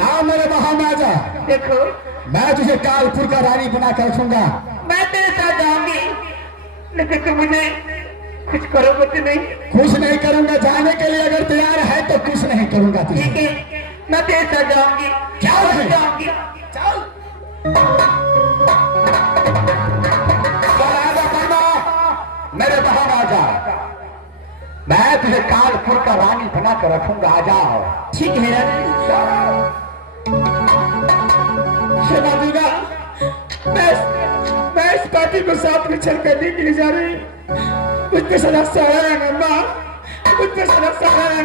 हाँ मेरे महाराजा, देखो मैं तुझे कालपुर का रानी बना कर रखूंगा। मैं तेरे साथ जाऊंगी, लेकिन तुम मुझे कुछ करोगे तो नहीं? कुछ नहीं करूंगा। जाने के लिए अगर तैयार है तो कुछ नहीं करूंगा तुझे। ठीक है, मैं तेरे साथ जाऊंगी। क्या है? जाऊंगी। चल। राजा बना मेरे महाराजा, मैं तुझे कालपुर का रानी बना कर रखूंगा। आ जाओ। ठीक है क्षमा दूंगा। मैं इस पार्टी को साथ में चल करने के लिए जा रही हूँ। मुझ पे सदा सहारा है अम्मा, मुझ पे सदा सहारा है।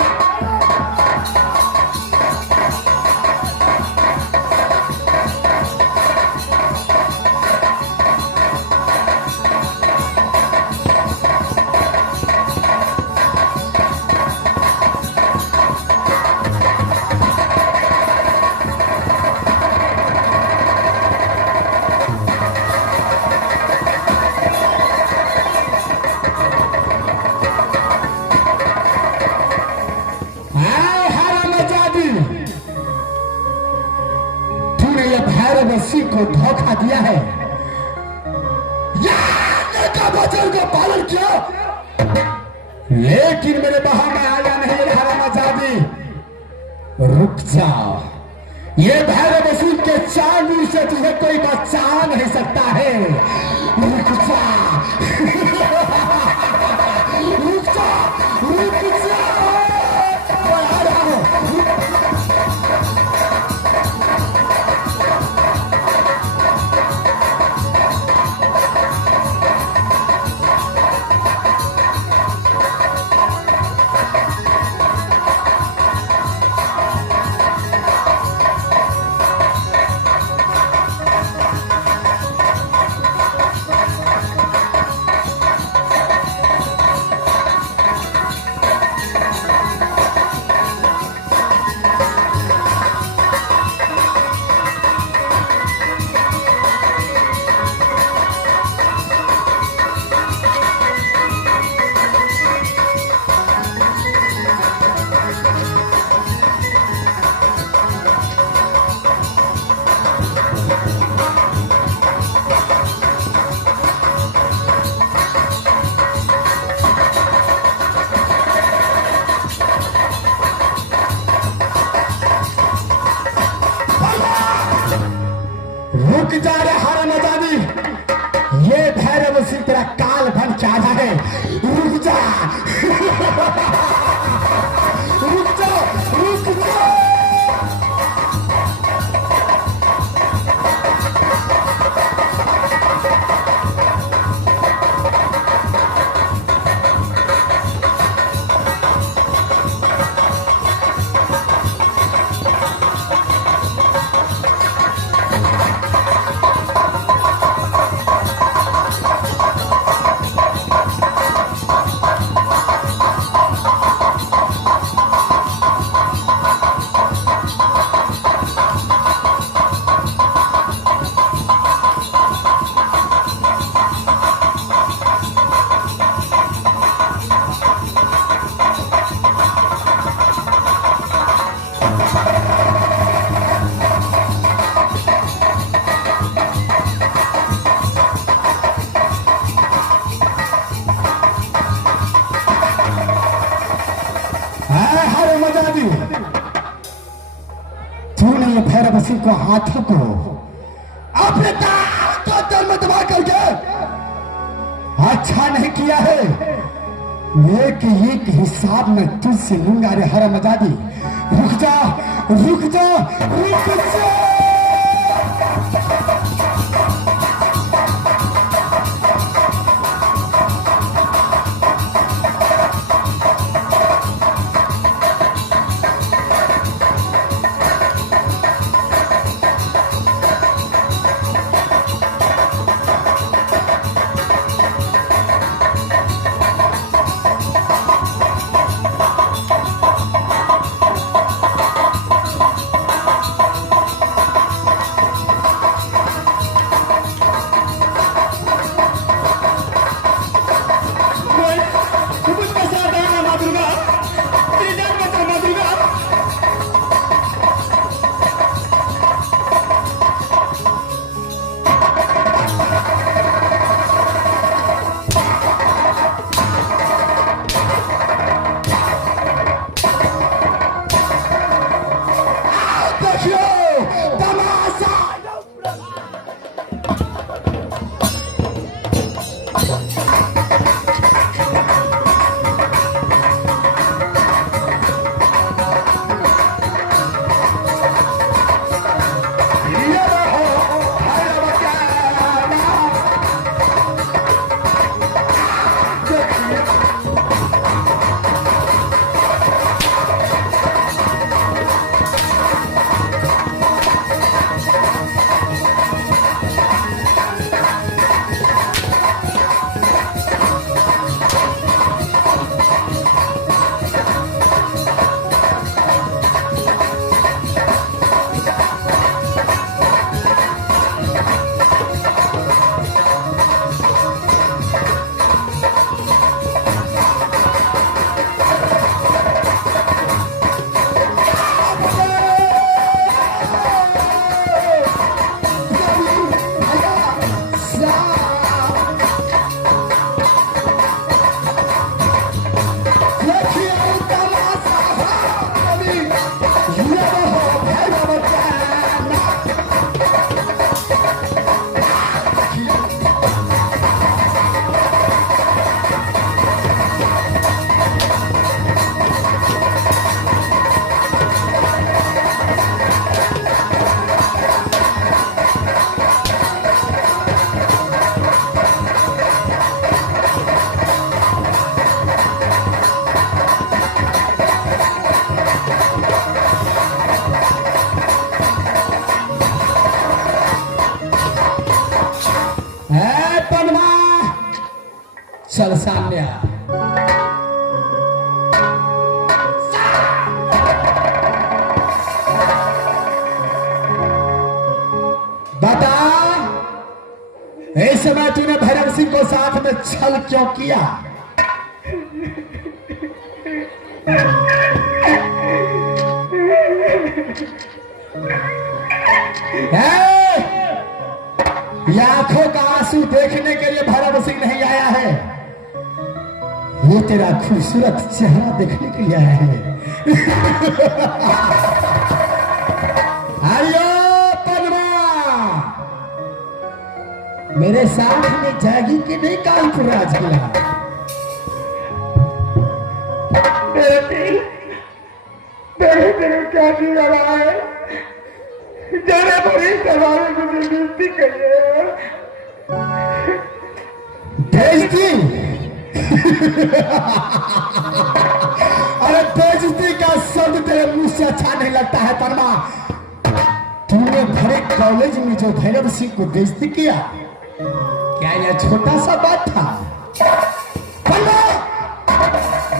भैरवसी को धोखा दिया है का वचन को पालन किया, लेकिन मेरे बहा में आया नहीं रहा। मजादी रुक जाओ, ये भैरवसी के चांदी से तुझे कोई बचा नहीं सकता है। रुक जा रुक जा रुक जा, आ रहा हूं। रुक जा रे हरामजादी, ये भैरवसी तेरा काल बन चाहा है। रुक जा रुक जा रुक जा। तूने ये भैरवसी को हाथों को अपने दांतों में दबा करके अच्छा नहीं किया है। एक हिसाब में तुझसे लूंगा रे हरामजादी। रुक जा रुक जा रुक जा। चल सामने आ। बता इस समय तूने भैरव सिंह को साथ में छल क्यों किया? ये आंखों का आंसू देखने के लिए भैरव सिंह नहीं आया है, ये तेरा खूबसूरत चेहरा देखने के लिए आया है। आयो मेरे साथ में जागी कि नहीं कानपुर राज किला? तेरे क्या दिया रहा है? जरा बड़ी सवाल मुझे बेइज्जती करिए। बेइज्जती? अरे बेइज्जती का शब्द तेरे मुंह से अच्छा नहीं लगता है परमा। तूने भरे कॉलेज में जो भैरव सिंह को बेइज्जती किया, क्या यह छोटा सा बात था?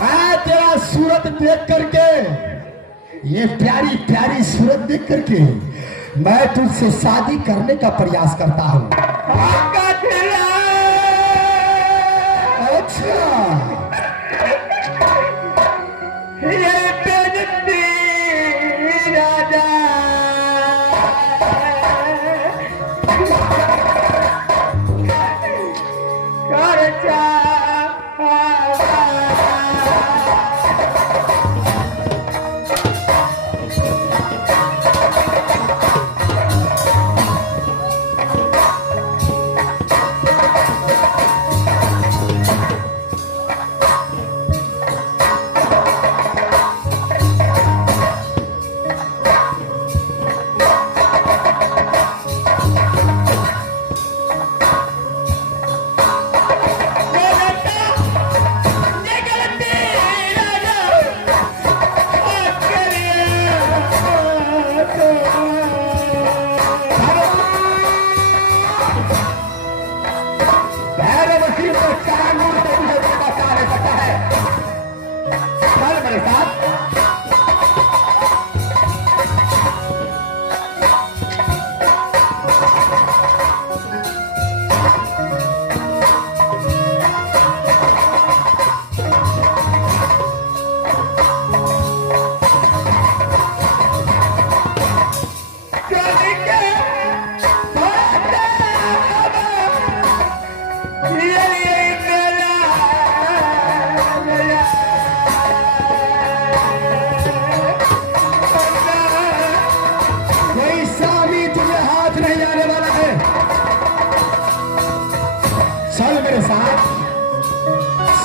मैं तेरा सूरत देख करके, ये प्यारी प्यारी सूरत देख करके मैं तुझसे शादी करने का प्रयास करता हूँ। अच्छा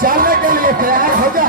चलने के लिए तैयार हो जा।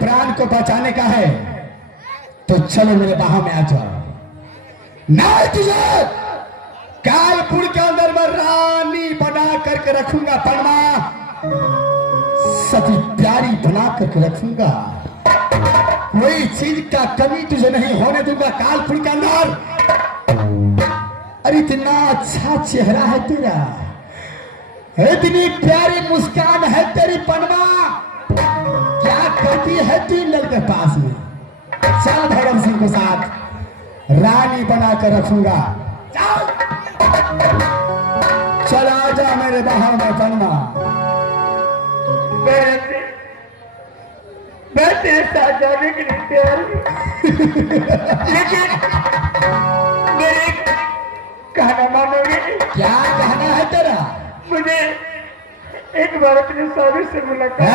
प्राण को बचाने का है तो चलो मेरे बाहों में आ जाओ। मैं तुझे कालपुर के अंदर में रानी बना करके रखूंगा परमा, सती प्यारी बना करके रखूंगा, कोई चीज का कमी तुझे नहीं होने दूंगा कालपुर के अंदर। अरे इतना अच्छा चेहरा है तेरा, इतनी प्यारी मुस्कान है तेरी पनमा, क्या करती है तीन लड़ के पास में। चल भैरव सिंह के साथ रानी बना कर रखूंगा, चल आजा मेरे बाहर में पन्ना। मैं तेरे साथ जाने के लिए तैयार हूं, लेकिन मेरे कहना मानोगे? क्या कहना है तेरा? मुझे एक बार अपने स्वामी से मुलाकात।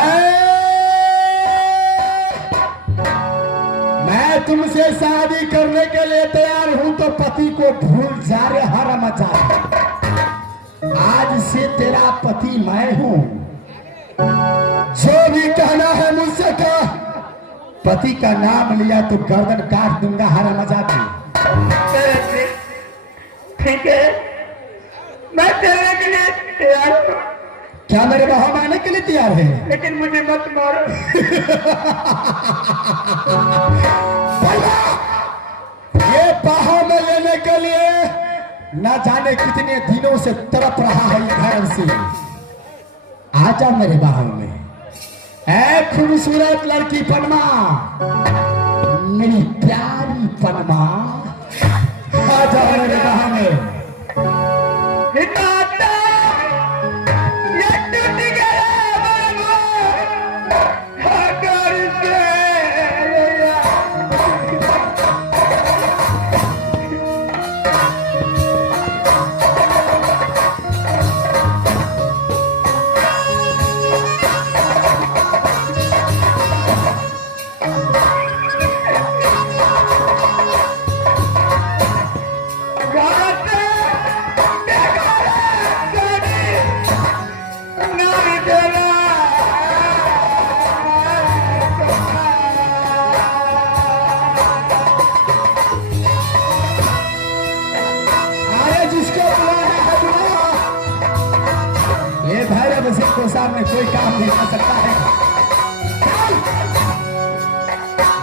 मैं तुमसे शादी करने के लिए तैयार हूं तो पति को भूल जा रे हरामचा, आज से तेरा पति मैं हूं, जो भी कहना है मुझसे कह, पति का नाम लिया तो गर्दन काट दूंगा हरामचा की। ठीक है, मैं चलने के लिए तैयार हूं। क्या मेरे बाहर आने के लिए तैयार है? लेकिन मुझे मत मारो। ये बाहों में लेने के लिए न जाने कितने दिनों से तड़प रहा है घर से, आजा मेरे बाहों में। ऐ खूबसूरत लड़की पनमा, मेरी प्यारी पनमा, आजा मेरे बाहों में। को सामने कोई काम नहीं कर सकता है,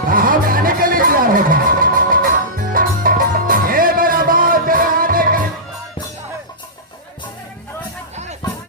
बाहर आने के लिए तैयार हो जाए।